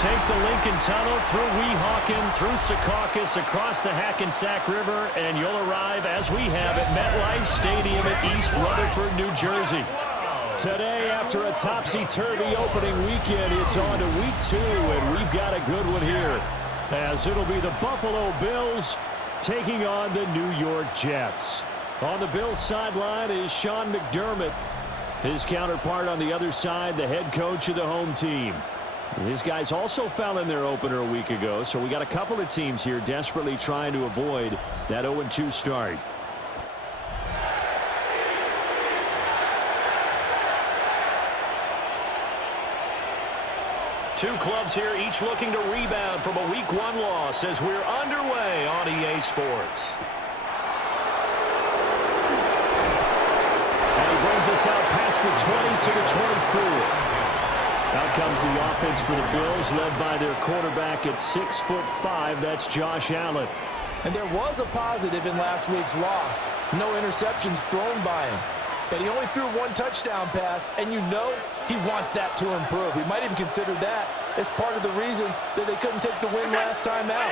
Take the Lincoln Tunnel through Weehawken, through Secaucus, across the Hackensack River, and you'll arrive, as we have, at MetLife Stadium at East Rutherford, New Jersey. Today, after a topsy-turvy opening weekend, it's on to week 2, and we've got a good one here, as it'll be the Buffalo Bills taking on the New York Jets. On the Bills sideline is Sean McDermott. His counterpart on the other side, the head coach of the home team. These guys also fell in their opener a week ago, so we got a couple of teams here desperately trying to avoid that 0-2 start. Two clubs here, each looking to rebound from a Week 1 loss as we're underway on EA Sports. And he brings us out past the 20 to the 24. Out comes the offense for the Bills, led by their quarterback at 6'5". That's Josh Allen. And there was a positive in last week's loss. No interceptions thrown by him. But he only threw one touchdown pass, and you know he wants that to improve. We might even consider that as part of the reason that they couldn't take the win last time out.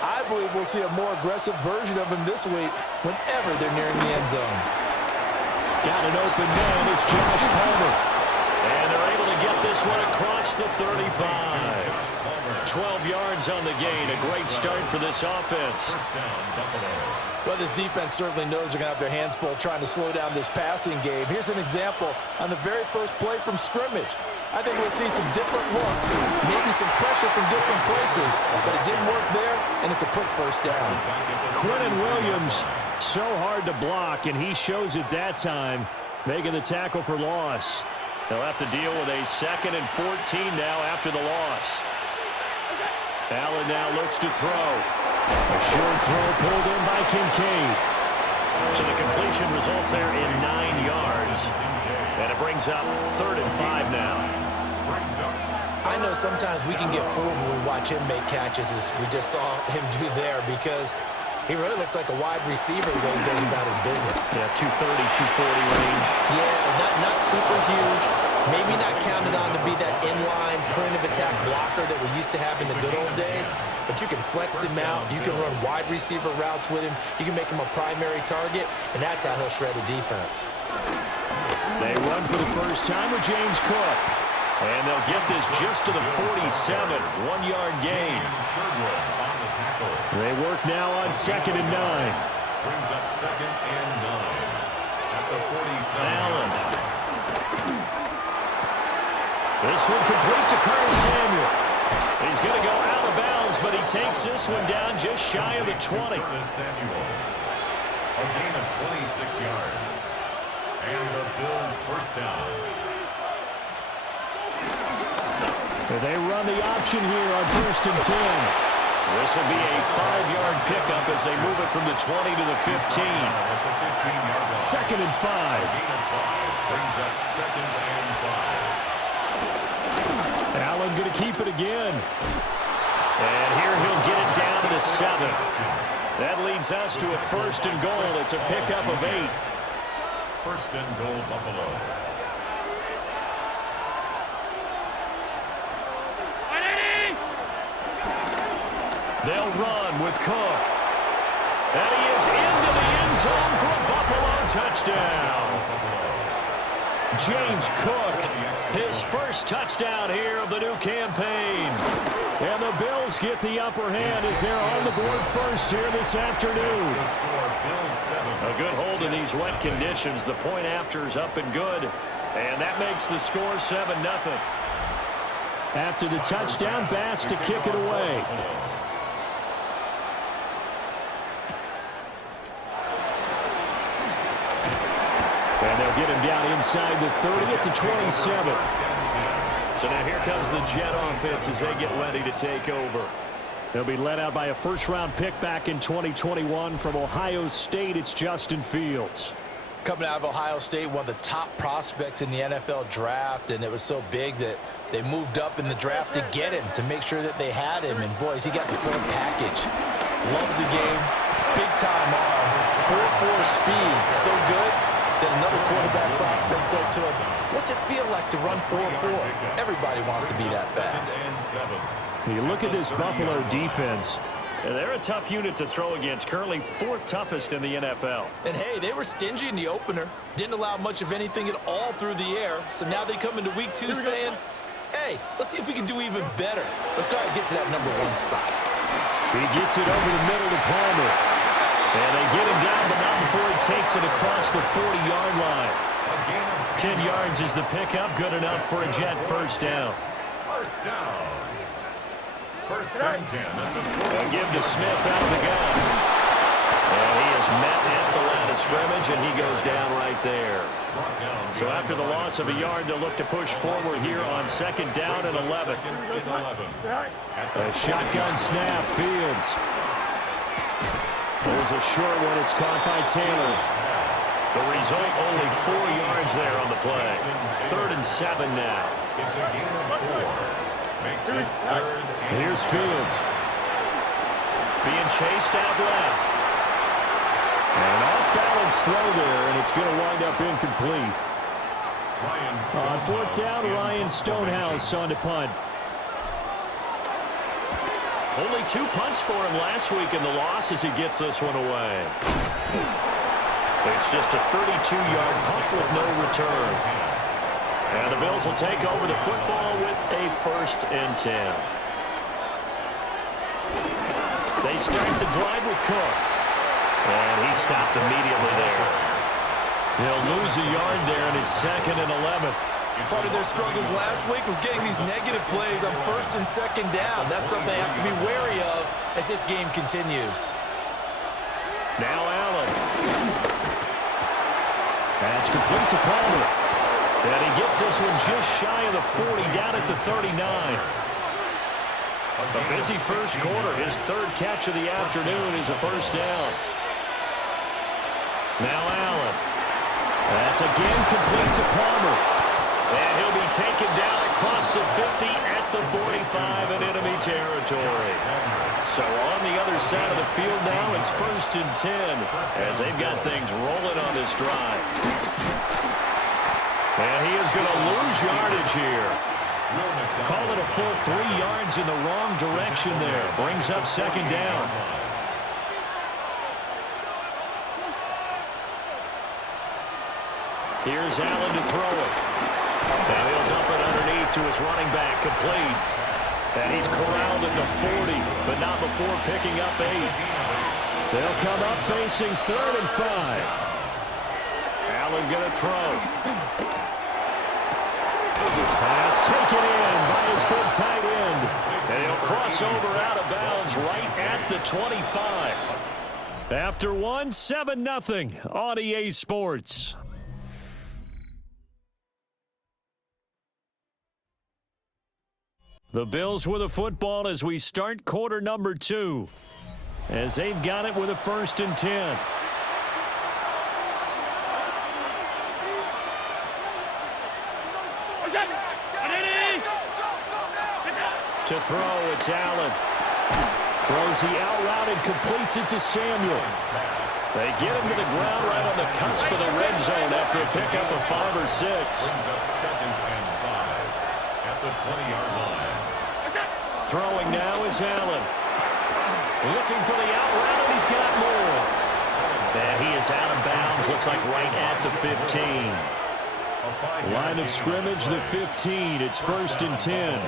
I believe we'll see a more aggressive version of him this week whenever they're nearing the end zone. Got an open man. It's Josh Palmer. And they're able to get this one across the 35. 12 yards on the gain. A great start for this offense. Well, this defense certainly knows they're going to have their hands full trying to slow down this passing game. Here's an example on the very first play from scrimmage. I think we'll see some different looks, maybe some pressure from different places, but it didn't work there, and it's a quick first down. Quinnen Williams, so hard to block, and he shows it that time, making the tackle for loss. They'll have to deal with a 2nd and 14 now after the loss. Allen now looks to throw. A short throw pulled in by Kincaid. So the completion results there in 9 yards. And it brings up 3rd and 5 now. I know sometimes we can get fooled when we watch him make catches, as we just saw him do there, because he really looks like a wide receiver the way he goes about his business. Yeah, 230, 240 range. Yeah, not super huge. Maybe not counted on to be that inline point-of-attack blocker that we used to have in the good old days. But you can flex him out. You can run wide receiver routes with him. You can make him a primary target, and that's how he'll shred a defense. They run for the first time with James Cook. And they'll get this just to the 47. 1-yard gain. They work now on 2nd and 9. Brings up 2nd and 9. At the 47. Allen. This one complete to Curtis Samuel. He's going to go out of bounds, but he takes this one down just shy of the 20. Samuel. A gain of 26 yards. And the Bills first down. They run the option here on 1st and 10. This will be a 5-yard pickup as they move it from the 20 to the 15. 2nd and 5. Brings up 2nd and 5. Allen going to keep it again. And here he'll get it down to the 7. That leads us to a 1st and goal. It's a pickup of 8. 1st and goal, Buffalo. They'll run with Cook. And he is into the end zone for a Buffalo touchdown. James Cook, his first touchdown here of the new campaign. And the Bills get the upper hand as they're on the board first here this afternoon. A good hold in these wet conditions. The point after is up and good. And that makes the score 7-0. After the touchdown, Bass to kick it away. And they'll get him down inside the 30 at the 27. So now here comes the Jet offense as they get ready to take over. They'll be led out by a first-round pick back in 2021 from Ohio State. It's Justin Fields. Coming out of Ohio State, one of the top prospects in the NFL draft, and it was so big that they moved up in the draft to get him, to make sure that they had him. And, boys, he got the full package. Loves the game, big-time arm, 4.4 speed, so good that another quarterback prospect said to him, what's it feel like to run 4.4? Everybody wants to be that fast. You look at this Buffalo defense. They're a tough unit to throw against, currently 4th toughest in the NFL. And, hey, they were stingy in the opener. Didn't allow much of anything at all through the air. So now they come into week 2 saying, hey, let's see if we can do even better. Let's go ahead and get to that #1 spot. He gets it over the middle to Palmer. And they get him down, but not before he takes it across the 40-yard line. 10 yards is the pickup, good enough for a Jet first down. First down. First and 10 at the 40. They'll give to Smith out of the gun. And he is met at the line of scrimmage, and he goes down right there. So after the loss of a yard, they'll look to push forward here on 2nd down and 11. A shotgun snap, Fields. There's a short one. It's caught by Taylor. The result, only 4 yards there on the play. 3rd and 7 now. It's a gain of 4. Makes it 3rd and Here's Fields. Being chased out left. And off-balance throw there, and it's going to wind up incomplete. On 4th down, Ryan Stonehouse on to punt. Only 2 punts for him last week in the loss as he gets this one away. It's just a 32-yard punt with no return. And the Bills will take over the football with a 1st and 10. They start the drive with Cook. And he stopped immediately there. He'll lose a yard there, and it's 2nd and 11. Part of their struggles last week was getting these negative plays on 1st and 2nd down. That's something they have to be wary of as this game continues. Now Allen. That's complete to Palmer. And he gets this one just shy of the 40, down at the 39. A busy first quarter. His 3rd catch of the afternoon is a first down. Now Allen. That's again complete to Palmer. And he'll be taken down across the 50 at the 45 in enemy territory. So on the other side of the field now, it's 1st and 10 as they've got things rolling on this drive. And he is going to lose yardage here. Call it a full 3 yards in the wrong direction there. Brings up 2nd down. Here's Allen to throw it. Now he'll dump it underneath to his running back, complete. And he's corralled at the 40, but not before picking up 8. They'll come up facing 3rd and 5. Allen going to throw. Pass taken in by his big tight end. And he'll cross over out of bounds right at the 25. After 1, 7-0 on EA Sports. The Bills with a football as we start quarter number 2. As they've got it with a 1st and 10. To throw, it's Allen. Throws the out route and completes it to Samuel. They get him to the ground right on the cusp of the red zone after a pickup of 5 or 6. brings up 2nd and 5 at the 20-yard line. Throwing now is Allen. Looking for the out route, and he's got more. And he is out of bounds, looks like right at the 15. Line of scrimmage, the 15. It's 1st and 10.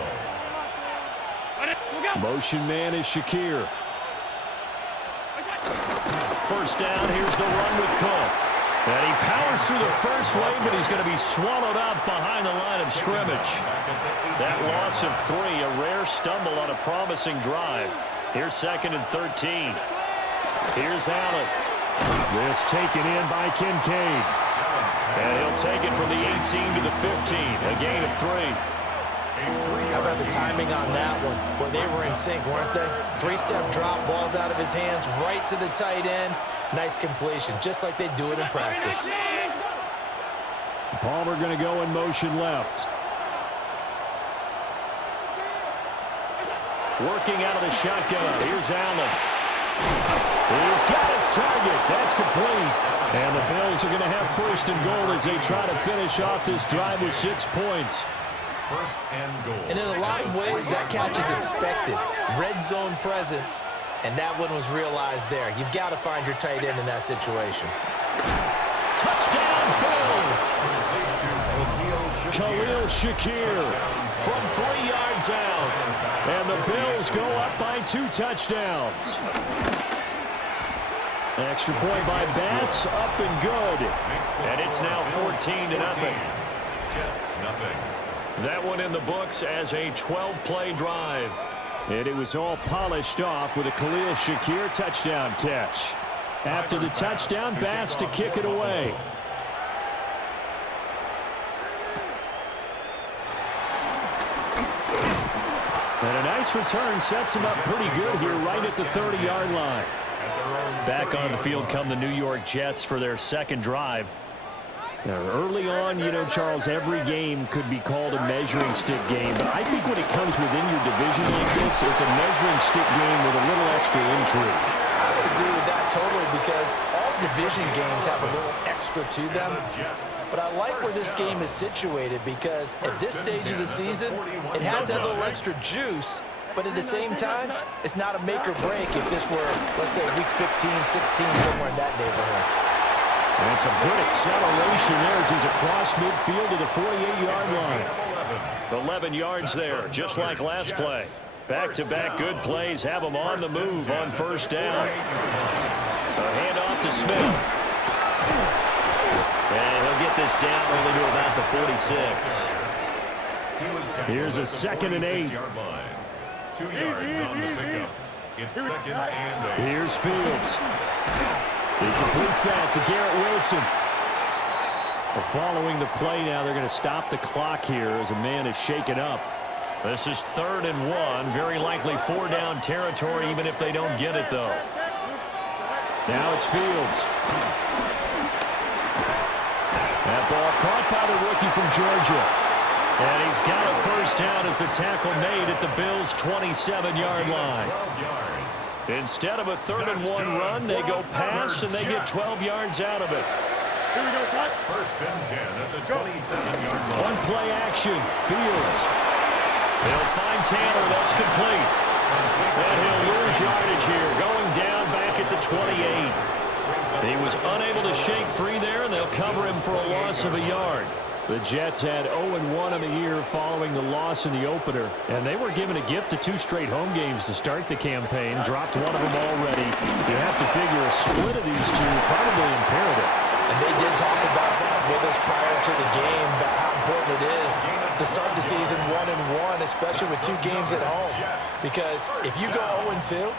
Motion man is Shakir. First down, here's the run with Cook. And he powers through the first lane, but he's going to be swallowed up behind the line of scrimmage. That loss of 3, a rare stumble on a promising drive. Here's 2nd and 13. Here's Allen. This taken in by Kincaid. And he'll take it from the 18 to the 15, a gain of 3. How about the timing on that one? Boy, they were in sync, weren't they? 3-step drop, balls out of his hands, right to the tight end. Nice completion, just like they do it in practice. Palmer going to go in motion left. Working out of the shotgun. Here's Allen. He's got his target. That's complete. And the Bills are going to have 1st and goal as they try to finish off this drive with 6 points. 1st and goal. And in a lot of ways, that catch is expected. Red zone presence, and that one was realized there. You've got to find your tight end in that situation. Touchdown, Bills! Khalil Shakir from 3 yards out. And the Bills go up by 2 touchdowns. Extra point by Bass, up and good. And it's now 14-0. Jets, nothing. That one in the books as a 12-play drive. And it was all polished off with a Khalil Shakir touchdown catch. After the touchdown, Bass to kick it away. And a nice return sets him up pretty good here right at the 30-yard line. Back on the field come the New York Jets for their 2nd drive. Now, early on, you know, Charles, every game could be called a measuring stick game. But I think when it comes within your division like this, it's a measuring stick game with a little extra intrigue. I would agree with that totally because all division games have a little extra to them. But I like where this game is situated because at this stage of the season, it has that little extra juice. But at the same time, it's not a make or break if this were, let's say, week 15, 16, somewhere in that neighborhood. And some good acceleration there as he's across midfield to the 48-yard line. 11 yards there, just like last play. Back-to-back good plays have him on the move on 1st down. A handoff to Smith. And he'll get this down only to about the 46. Here's a 2nd and 8. 2 yards on the pickup. It's 2nd and 8. Here's Fields. He completes that to Garrett Wilson. Well, following the play now, they're going to stop the clock here as a man is shaken up. This is 3rd and 1. Very likely 4-down territory, even if they don't get it, though. Now it's Fields. That ball caught by the rookie from Georgia. And he's got a 1st down as the tackle made at the Bills' 27-yard line. Instead of a 3rd and 1 run, they go pass, and they get 12 yards out of it. Here we go, son. 1st and 10 at the 27-yard line. One play action. Fields. They'll find Tanner. That's complete. And he'll lose yardage here, going down back at the 28. He was unable to shake free there, and they'll cover him for a loss of a yard. The Jets had 0-1 on the year following the loss in the opener, and they were given a gift of 2 straight home games to start the campaign. Dropped one of them already. You have to figure a split of these two probably imperative. And they did talk about that with us prior to the game, about how important it is to start the season 1-1, especially with 2 games at home. Because if you go 0-2,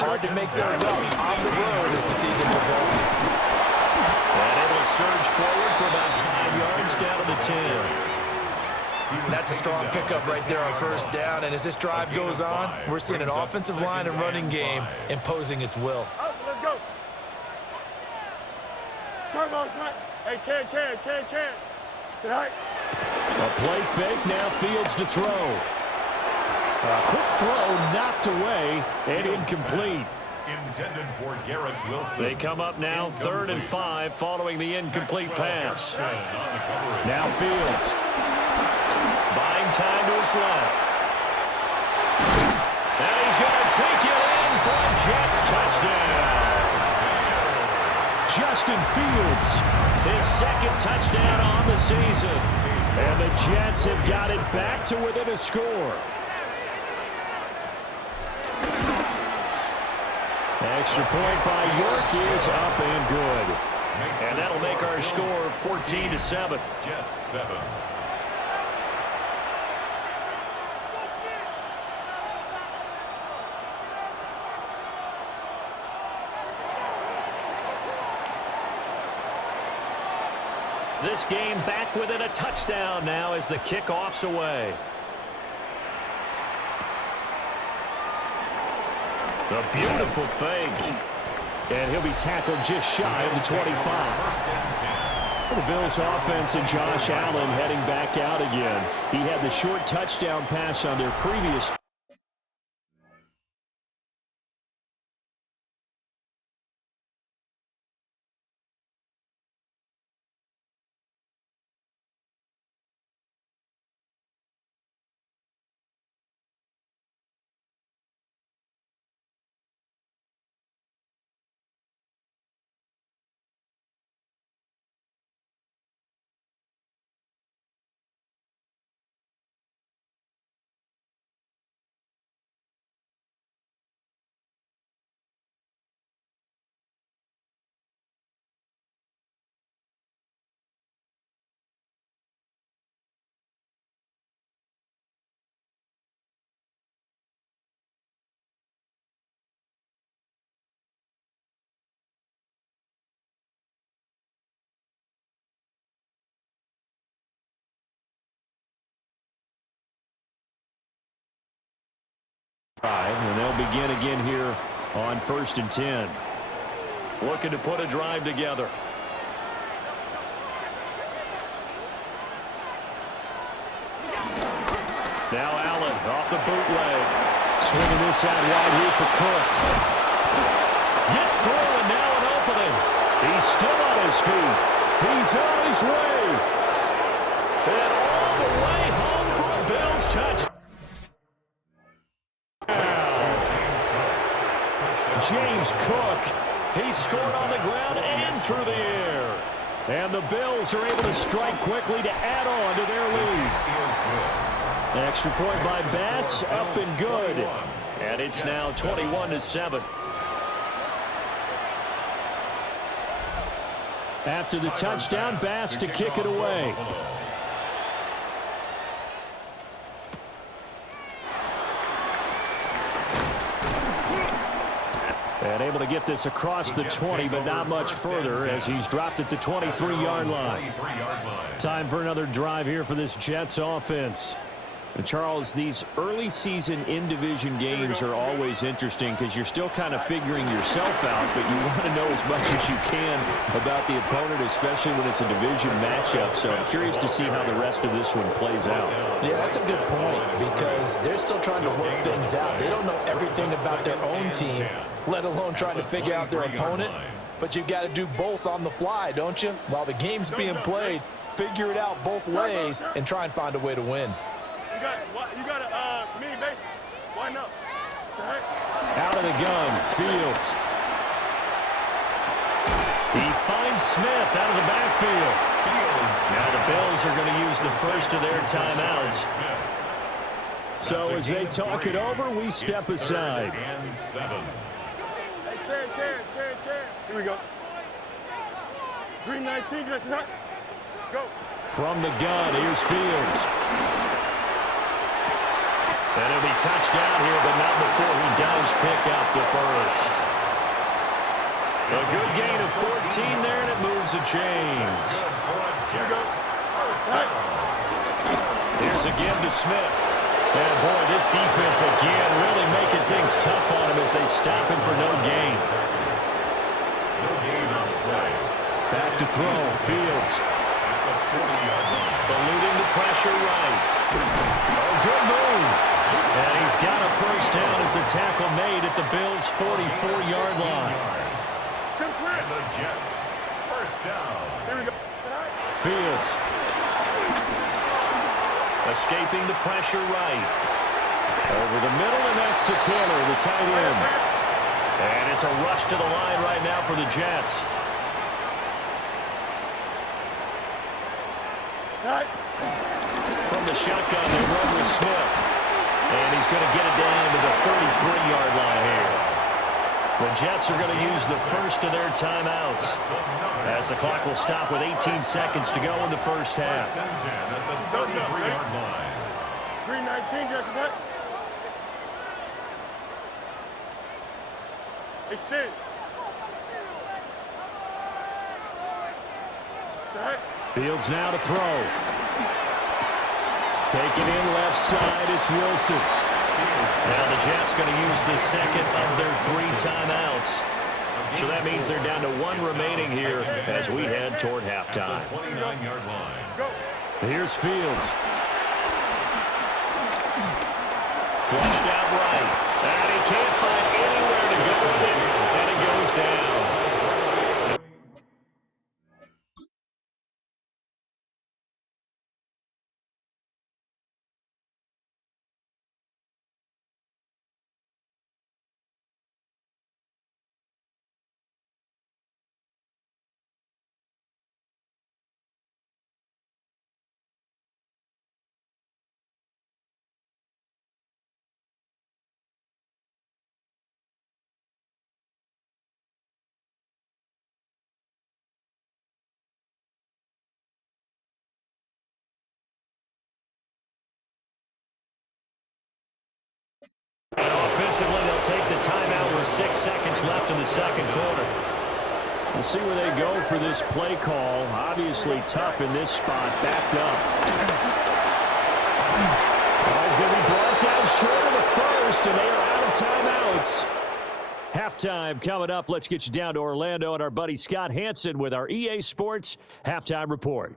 hard to make those up on the road as the season progresses. And able to surge forward for about 5 yards down to the 10. That's a strong pickup right there on 1st down. And as this drive goes on, we're seeing an offensive line and running game imposing its will. Let's go. Turn on, son. Hey, can. Tonight. A play fake, now Fields to throw. A quick throw knocked away and incomplete. Intended for Garrett Wilson. They come up now 3rd and 5 following the incomplete pass. Now Fields. Buying time to his left. And he's going to take it in for a Jets touchdown. Justin Fields His second touchdown on the season. And the Jets have got it back to within a score. Extra point by York is up and good. And that'll make our score 14-7. Jets 7. This game back within a touchdown now as the kickoff's away. A beautiful fake. And he'll be tackled just shy of the 25. The Bills offense and Josh Allen heading back out again. He had the short touchdown pass on their previous and they'll begin again here on 1st and 10. Looking to put a drive together. Now Allen off the bootleg. Swinging this out wide here for Cook. Gets through and now an opening. He's still on his feet. He's on his way. And all the way home for a Bills touchdown. James Cook. He scored on the ground and through the air. And the Bills are able to strike quickly to add on to their lead. Extra point by Bass, up and good. And it's now 21-7. After the touchdown, Bass to kick it away. And able to get this across the 20, but not much further as he's dropped at the 23-yard line. Time for another drive here for this Jets offense. And Charles, these early season in-division games are always interesting because you're still kind of figuring yourself out, but you want to know as much as you can about the opponent, especially when it's a division matchup. So I'm curious to see how the rest of this one plays out. Yeah, that's a good point because they're still trying to work things out. They don't know everything about their own team, let alone trying to figure out their opponent. But you've got to do both on the fly, don't you? While the game's being played, figure it out both ways and try and find a way to win. You got a mini base. Why not? Out of the gun, Fields. He finds Smith out of the backfield. Now the Bills are going to use the first of their timeouts. So as they talk it over, we step aside. Hey, Ken. Here we go. 319, go. From the gun, here's Fields. And he'll be touchdown here, but not before he does pick up the first. A good gain of 14 there, and it moves the chains. Here we go. Here's again to Smith. And boy, this defense again really making things tough on him as they stop him for no gain. Back to throw, Fields. Eluding the pressure right. Oh, good move. And he's got a first down as the tackle made at the Bills' 44-yard line. And the Jets, first down. Here we go. Fields. Escaping the pressure right. Over the middle, and that's to Taylor, the tight end. And it's a rush to the line right now for the Jets. Right. From the shotgun, they run with Smith. And he's going to get it down to the 33-yard line here. The Jets are going to use the first of their timeouts, as the clock will stop with 18 seconds to go in the first half. 33-yard line. 319, Jack attack. Extend. Attack. Fields now to throw. Taking in left side, it's Wilson. Now the Jets going to use the second of their 3 timeouts. So that means they're down to 1 remaining here as we head toward halftime. 29-yard line. Go. Here's Fields. Flushed out right. And he can't find anywhere to go with it. And it goes down. Offensively, they'll take the timeout with 6 seconds left in the second quarter. We'll see where they go for this play call. Obviously tough in this spot, backed up. He's going to be brought down short of the first, and they are out of timeouts. Halftime coming up. Let's get you down to Orlando and our buddy Scott Hansen with our EA Sports Halftime Report.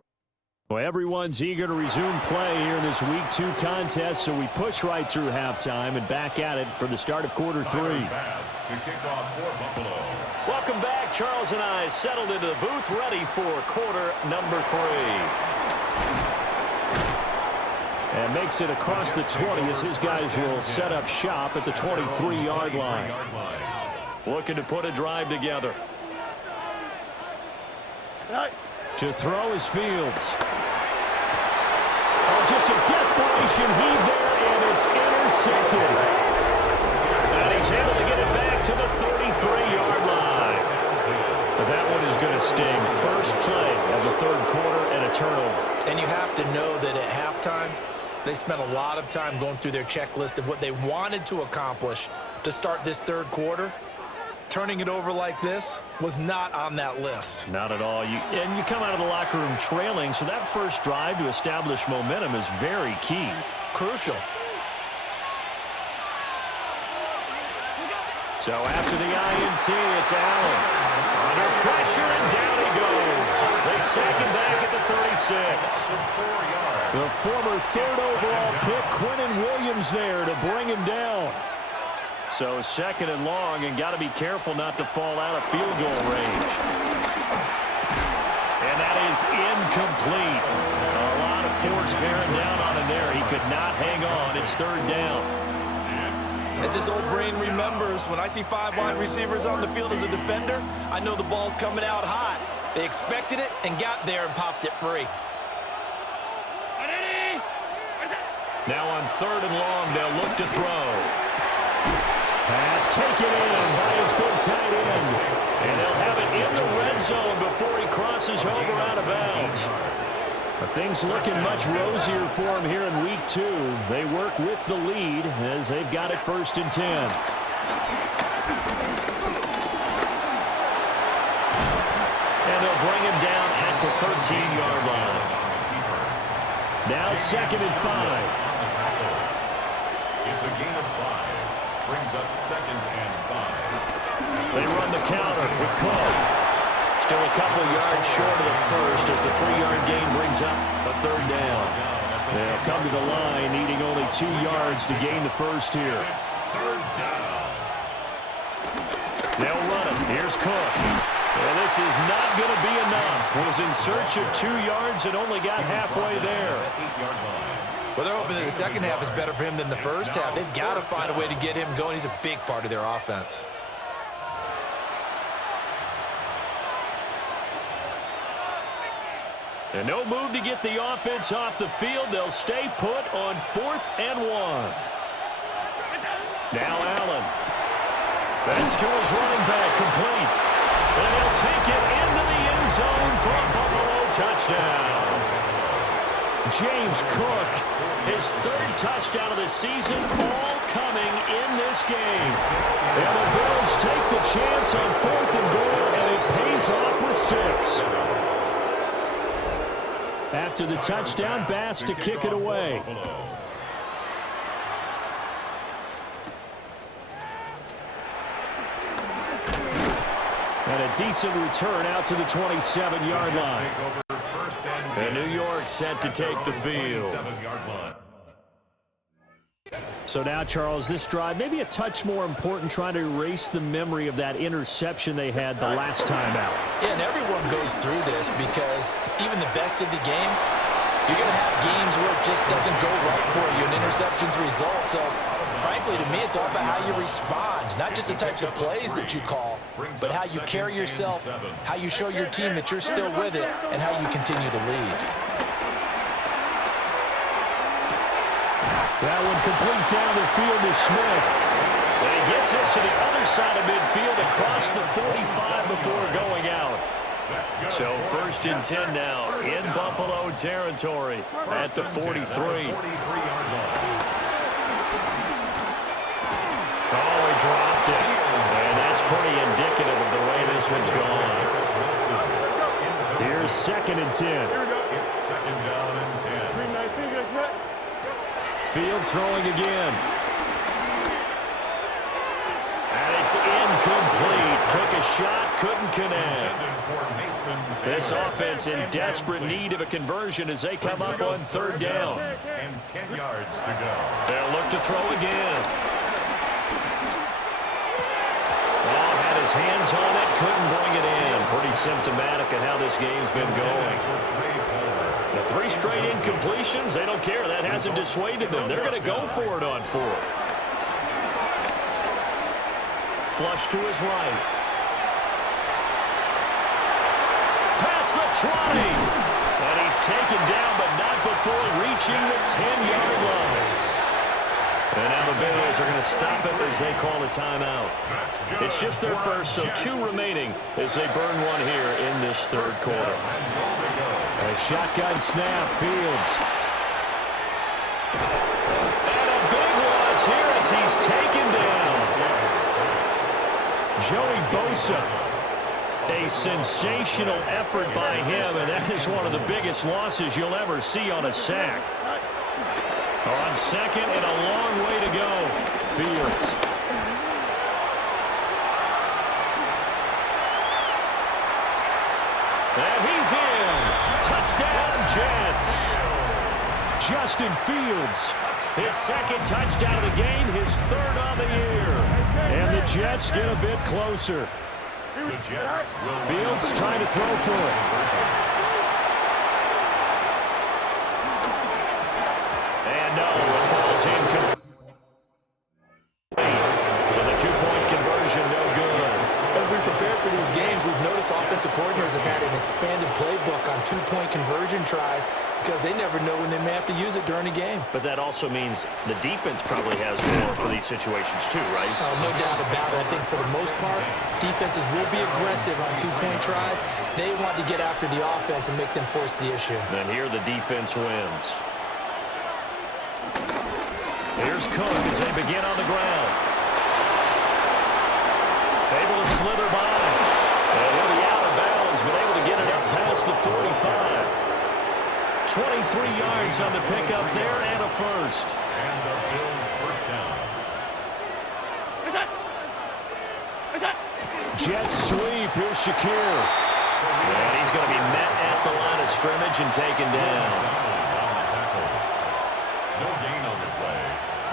Well, everyone's eager to resume play here in this Week 2 contest, so we push right through halftime and back at it for the start of quarter 3. Welcome back. Charles and I settled into the booth, ready for quarter number 3. And makes it across the 20 as his guys will set up shop at the 23-yard line. Looking to put a drive together. Right. To throw is Fields. Oh, just a desperation heave there, and it's intercepted. And he's able to get it back to the 33-yard line. But that one is going to sting. First play of the third quarter and a turnover. And you have to know that at halftime, they spent a lot of time going through their checklist of what they wanted to accomplish to start this third quarter. Turning it over like this was not on that list. Not at all. You come out of the locker room trailing, so that first drive to establish momentum is very key. Crucial. So after the INT, it's Allen. Under pressure, and down he goes. They sack him back at the 36. The former third overall pick, Quinnen Williams, there to bring him down. So second and long, and got to be careful not to fall out of field goal range. And that is incomplete. A lot of force bearing down on him there. He could not hang on. It's third down. As his old brain remembers, when I see 5 wide receivers on the field as a defender, I know the ball's coming out hot. They expected it and got there and popped it free. Now on third and long, they'll look to throw. Pass taken in by his big tight end. And they'll have it in the red zone before he crosses over out of bounds. Things looking much rosier for him here in Week 2. They work with the lead as they've got it first and 10. And they'll bring him down at the 13-yard line. Now second and 5. It's a gain of 5. Brings up second and 5. They run the counter with Cook. Still a couple yards short of the first as the 3-yard gain brings up a third down. They'll come to the line needing only 2 yards to gain the first here. It's third down. They'll run it. Here's Cook. Well, this is not going to be enough. Was in search of 2 yards and only got halfway there. Well, they're hoping that the second half is better for him than the first half. They've got to find a way to get him going. He's a big part of their offense. And no move to get the offense off the field. They'll stay put on 4th and 1. Now Allen. That's to his running back, complete. And he'll take it into the end zone for a Buffalo touchdown. James Cook, his 3rd touchdown of the season, all coming in this game. And the Bills take the chance on 4th and goal, and it pays off with 6. After the touchdown, Bass to kick it away. And a decent return out to the 27-yard line. And New York set to take the field. So now, Charles, this drive maybe a touch more important, trying to erase the memory of that interception they had the last time out. Yeah, and everyone goes through this because even the best in the game, you're going to have games where it just doesn't go right for you, an interception's result. So, frankly, to me, it's all about how you respond, not just the types of plays that you call, but how you carry yourself, how you show your team that you're still with it, and how you continue to lead. That one complete down the field to Smith. And he gets us to the other side of midfield across the 45 before going out. So 1st and 10 now in Buffalo territory at the 43. Oh, he dropped it. And that's pretty indicative of the way this one's gone. Here's 2nd and 10. It's 2nd down and 10. Fields throwing again. And it's incomplete. Took a shot, couldn't connect. This offense in desperate need of a conversion as they come up on 3rd down. And 10 yards to go. They'll look to throw again. Oh, had his hands on it, couldn't bring it in. Pretty symptomatic of how this game's been going. The 3 straight incompletions, they don't care. That hasn't dissuaded them. They're going to go for it on 4th. Flush to his right. Past the 20. And he's taken down, but not before reaching the 10-yard line. And now the Bills are going to stop it as they call a timeout. It's just their first, so 2 remaining as they burn one here in this 3rd quarter. A shotgun snap, Fields. And a big loss here as he's taken down. Joey Bosa. A sensational effort by him, and that is one of the biggest losses you'll ever see on a sack. On 2nd and a long way to go. Fields. And he's in. Touchdown, Jets. Justin Fields. His 2nd touchdown of the game, his 3rd on the year. And the Jets get a bit closer. Fields trying to throw for it. And no, it falls incomplete. So the 2-point conversion, no good. As we prepare for these games, we've noticed offensive coordinators have had an expanded playbook on 2-point conversion tries because they never know when they may have to use it during a game. But that also means the defense probably has more for these situations too, right? No doubt about it. I think for the most part, defenses will be aggressive on 2-point tries. They want to get after the offense and make them force the issue. And here the defense wins. Here's Cook as they begin on the ground. Able to slither by. And he'll be out of bounds, but able to get it up past the 45. 23 yards on the pickup there and a first. And the Bills first down. Jet sweep. Here's Shakir. And he's going to be met at the line of scrimmage and taken down. No gain on the play.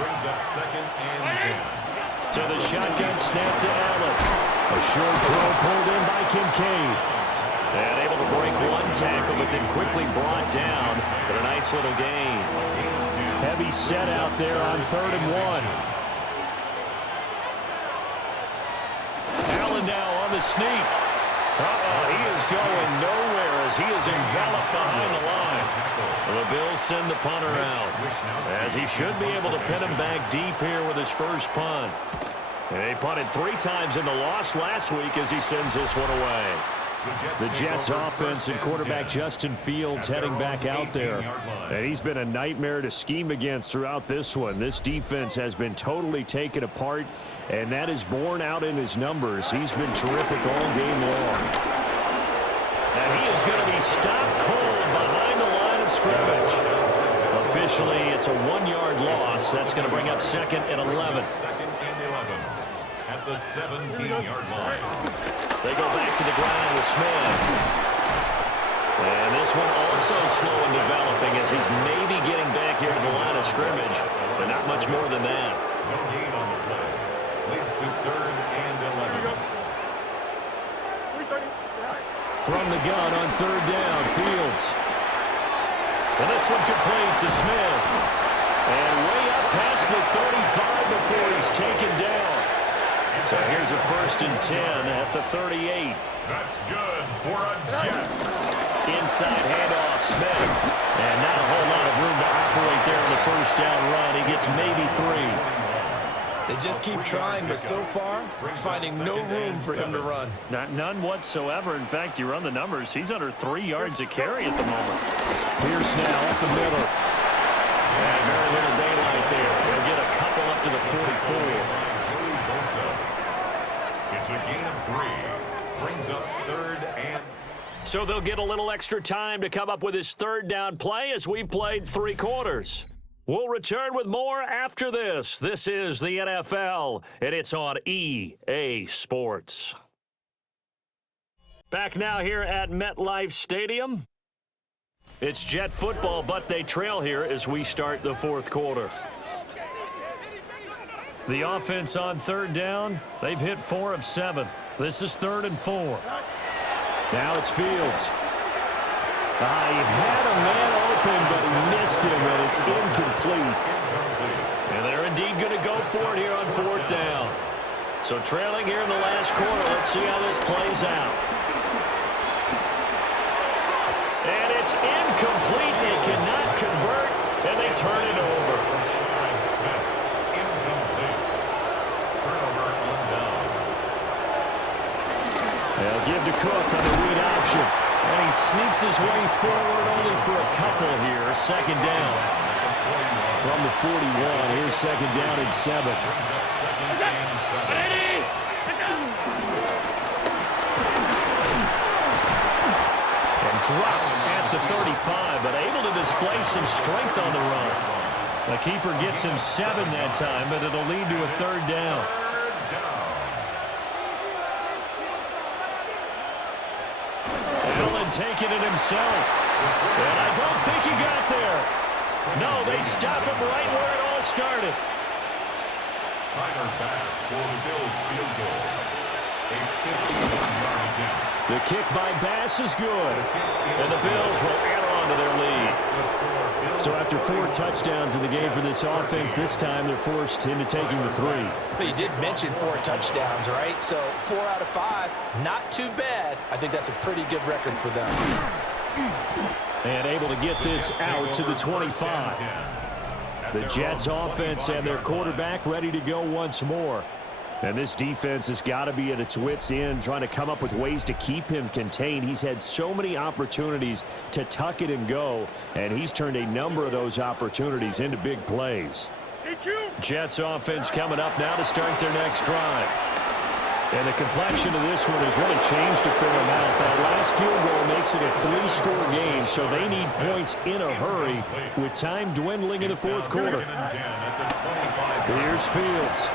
Brings up 2nd and 10. So the shotgun snap to Allen. A short throw pulled in by Kincaid. And able to break one tackle, but then quickly brought down. But a nice little gain. Heavy set out there on 3rd and 1. Allen now on the sneak. He is going nowhere as he is enveloped behind the line. Well, the Bills send the punter out, as he should be able to pin him back deep here with his first punt. And they punted 3 times in the loss last week as he sends this one away. The Jets offense and quarterback Justin Fields heading back out there. And he's been a nightmare to scheme against throughout this one. This defense has been totally taken apart, and that is borne out in his numbers. He's been terrific all game long. And he is going to be stopped cold behind the line of scrimmage. Officially, it's a 1-yard loss. That's going to bring up 2nd and 11. Second and 11 at the 17-yard line. They go back to the ground with Smith. And this one also slow in developing as he's maybe getting back here to the line of scrimmage, but not much more than that. No gain on the play. Leads to 3rd and 11. From the gun on 3rd down, Fields. And this one complete to Smith. And way up past the 35 before he's taken down. So here's a 1st and 10 at the 38. That's good for a Jets. Inside handoff, Smith. And not a whole lot of room to operate there on the 1st down run. He gets maybe 3. They just keep trying, but so far, finding no room for him to run. None whatsoever. In fact, you run the numbers. He's under 3 yards a carry at the moment. Pierce now up the middle. And very little daylight there. He'll get a couple up to the 44. It's a gain of 3. Brings up 3rd and... So they'll get a little extra time to come up with his 3rd down play as we've played 3 quarters. We'll return with more after this. This is the NFL, and it's on EA Sports. Back now here at MetLife Stadium. It's Jet football, but they trail here as we start the 4th quarter. The offense on 3rd down, they've hit 4 of 7. This is 3rd and 4. Now it's Fields. He had a man open, but he missed him, and it's incomplete. And they're indeed going to go for it here on 4th down. So trailing here in the last quarter, let's see how this plays out. And it's incomplete. They cannot convert, and they turn it over. They'll give to Cook on the read option. And he sneaks his way forward only for a couple here. 2nd down. From the 41, here's 2nd down and 7. And dropped at the 35, but able to display some strength on the run. The keeper gets him 7 that time, but it'll lead to a 3rd down. Taking it himself. And I don't think he got there. No, they stop him right where it all started. Tyler Bass for the Bills field goal. A 51-yard attempt. The kick by Bass is good. And the Bills will add on to their lead. So after 4 touchdowns in the game for this offense, this time they're forced into taking the 3. But you did mention 4 touchdowns, right? So 4 out of 5, not too bad. I think that's a pretty good record for them. And able to get this out to the 25. The Jets offense and their quarterback ready to go once more. And this defense has got to be at its wits' end, trying to come up with ways to keep him contained. He's had so many opportunities to tuck it and go, and he's turned a number of those opportunities into big plays. Jets offense coming up now to start their next drive. And the complexion of this one has really changed a fair amount. That last field goal makes it a 3-score game, so they need points in a hurry with time dwindling in the 4th quarter. Here's Fields.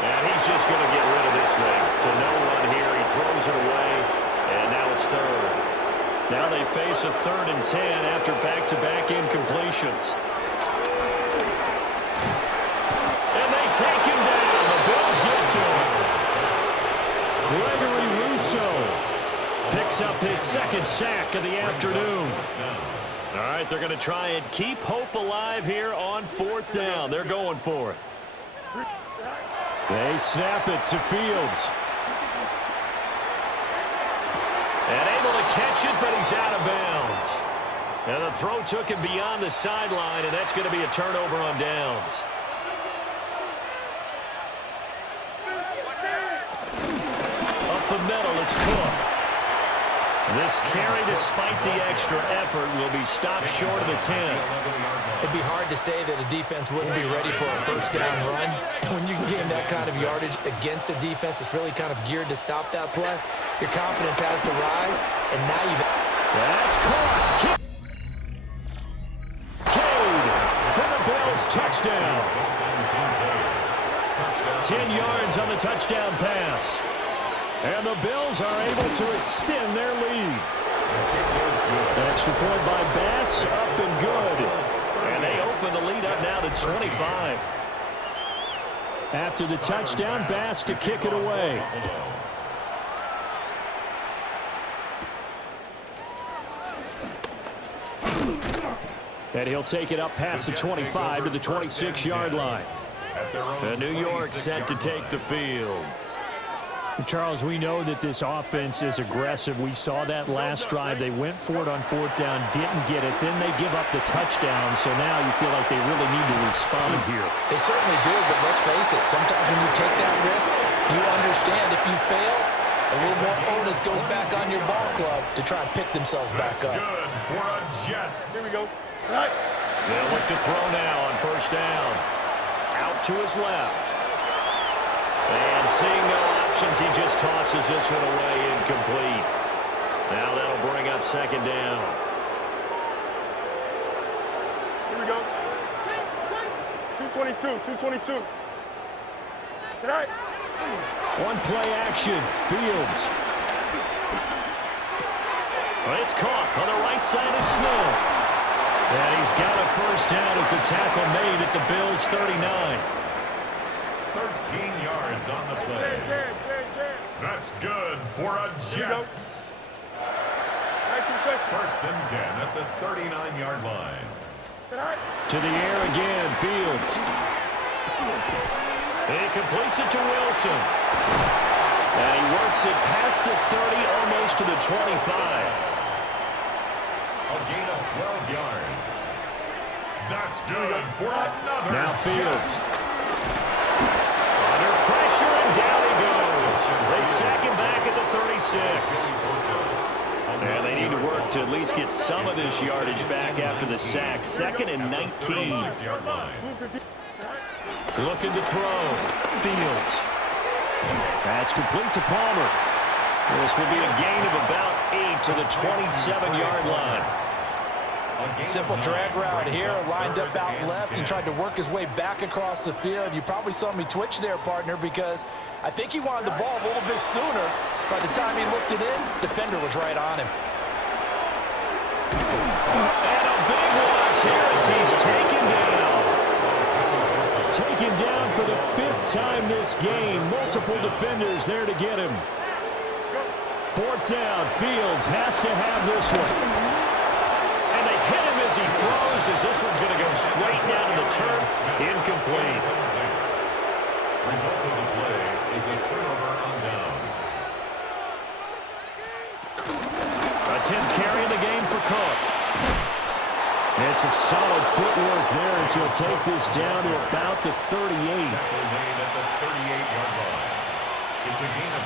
And he's just going to get rid of this thing. To no one here. He throws it away, and now it's 3rd. Now they face a 3rd and 10 after back-to-back incompletions. And they take him down. The Bills get to him. Gregory Rousseau picks up his 2nd sack of the afternoon. All right, they're going to try and keep hope alive here on 4th down. They're going for it. They snap it to Fields. And able to catch it, but he's out of bounds. And the throw took him beyond the sideline, and that's going to be a turnover on downs. Up the middle, it's Cook. This carry, despite the extra effort, will be stopped short of the 10. It'd be hard to say that a defense wouldn't be ready for a first down run. When you can gain that kind of yardage against a defense that's really kind of geared to stop that play, your confidence has to rise, and now you've... That's caught. Cade for the Bills touchdown. 10 yards on the touchdown pass. And the Bills are able to extend their lead. Extra point by Bass, up and good. And they open the lead up now to 25. After the touchdown, Bass to kick it away. And he'll take it up past the 25 to the 26-yard line. And New York set to take the field. Charles, we know that this offense is aggressive. We saw that last drive. They went for it on fourth down, didn't get it. Then they give up the touchdown. So now you feel like they really need to respond here. They certainly do, but let's face it. Sometimes when you take that risk, you understand if you fail, a little more onus goes back on your ball club to try and pick themselves back up. Good for a Jets. Here we go. Right. They'll look to throw now on first down. Out to his left. And seeing no options, he just tosses this one away incomplete. Now that'll bring up second down. Here we go. 222. Tonight. One play action. Fields. Well, it's caught on the right side of Smith. And he's got a first down as the tackle made at the Bills' 39. 13 yards on the play. That's good for a Jets. First and 10 at the 39-yard line. To the air again, Fields. He completes it to Wilson. And he works it past the 30, almost to the 25. A gain of 12 yards. That's good for another. Now Fields. Under pressure, and down he goes. They sack him back at the 36. And they need to work to at least get some of this yardage back after the sack. Second and 19. Looking to throw. Fields. That's complete to Palmer. This will be a gain of about 8 to the 27-yard line. Simple drag route here, lined up out left and tried to work his way back across the field. You probably saw me twitch there, partner, because I think he wanted the ball a little bit sooner. By the time he looked it in, defender was right on him. And a big loss here as he's taken down. Taken down for the 5th time this game. Multiple defenders there to get him. Fourth down, Fields has to have this one. And they hit him as he throws, as this one's going to go straight down to the turf. Incomplete. Result of the play is a turnover on downs. A 10th carry in the game for Cook. And some solid footwork there as he'll take this down to about the 38.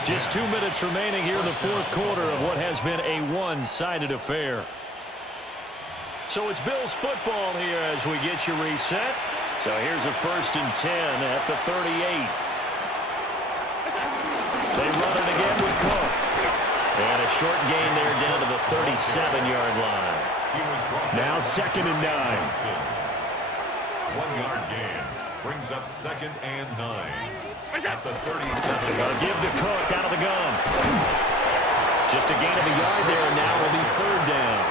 Just 2 minutes remaining here in the fourth quarter of what has been a one-sided affair. So it's Bills football here as we get you reset. So here's a first and 10 at the 38. They run it again with Cook. And a short gain there down to the 37-yard line. Now second and 9. 1 yard gain brings up second and 9. At the 37. They'll give to Cook out of the gun. Just a gain of a yard there, and now will be third down.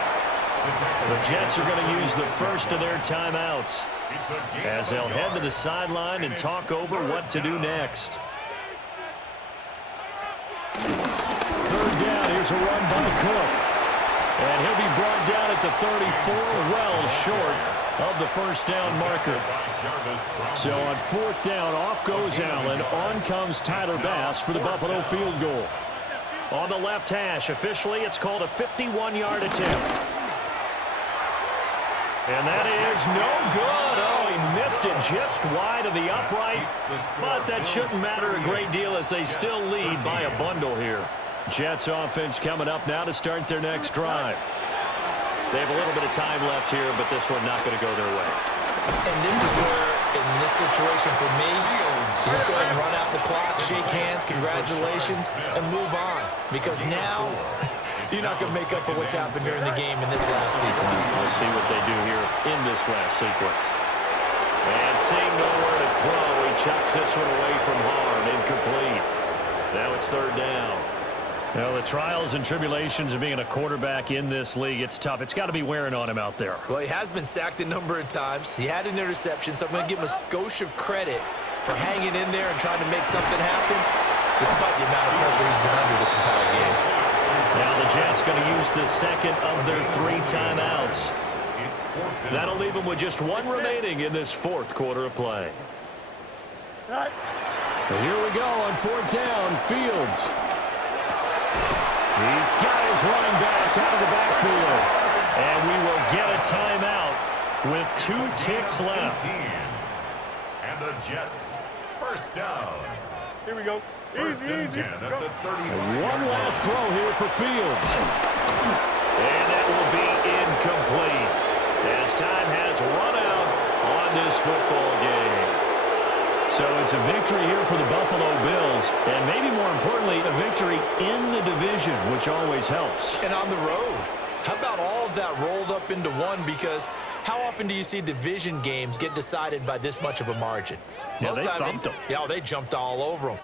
The Jets are going to use the first of their timeouts as they'll head to the sideline and talk over what to do next. Third down, here's a run by Cook. And he'll be brought down at the 34, well short of the first down marker. So on fourth down, off goes Allen. On comes Tyler Bass for the Buffalo field goal. On the left hash, officially, it's called a 51-yard attempt. And that is no good. Oh, he missed it just wide of the upright. But that shouldn't matter a great deal as they still lead by a bundle here. Jets offense coming up now to start their next drive. They have a little bit of time left here, but this one not going to go their way. And this is where, in this situation for me, you just go ahead and run out the clock, shake hands, congratulations, and move on. Because now, you're not going to make up for what's happened during the game in this last sequence. We'll see what they do here in this last sequence. And seeing nowhere to throw, he chucks this one away from harm, incomplete. Now it's third down. Well, the trials and tribulations of being a quarterback in this league, it's tough. It's got to be wearing on him out there. Well, he has been sacked a number of times. He had an interception, so I'm going to give him a skosh of credit for hanging in there and trying to make something happen, despite the amount of pressure he's been under this entire game. Now the Jets going to use the second of their 3 timeouts. That'll leave them with just one remaining in this fourth quarter of play. Well, here we go on fourth down, Fields. He's got his running back out of the backfield. And we will get a timeout with 2 ticks left. And the Jets, first down. Here we go. First Easy, and easy. 10 at Go. the 31. One last throw here for Fields. And that will be incomplete as time has run out on this football game. So it's a victory here for the Buffalo Bills, and maybe more importantly, a victory in the division, which always helps. And on the road. How about all of that rolled up into one? Because how often do you see division games get decided by this much of a margin? Yeah, Most they times, thumped them. Yeah, they jumped all over them.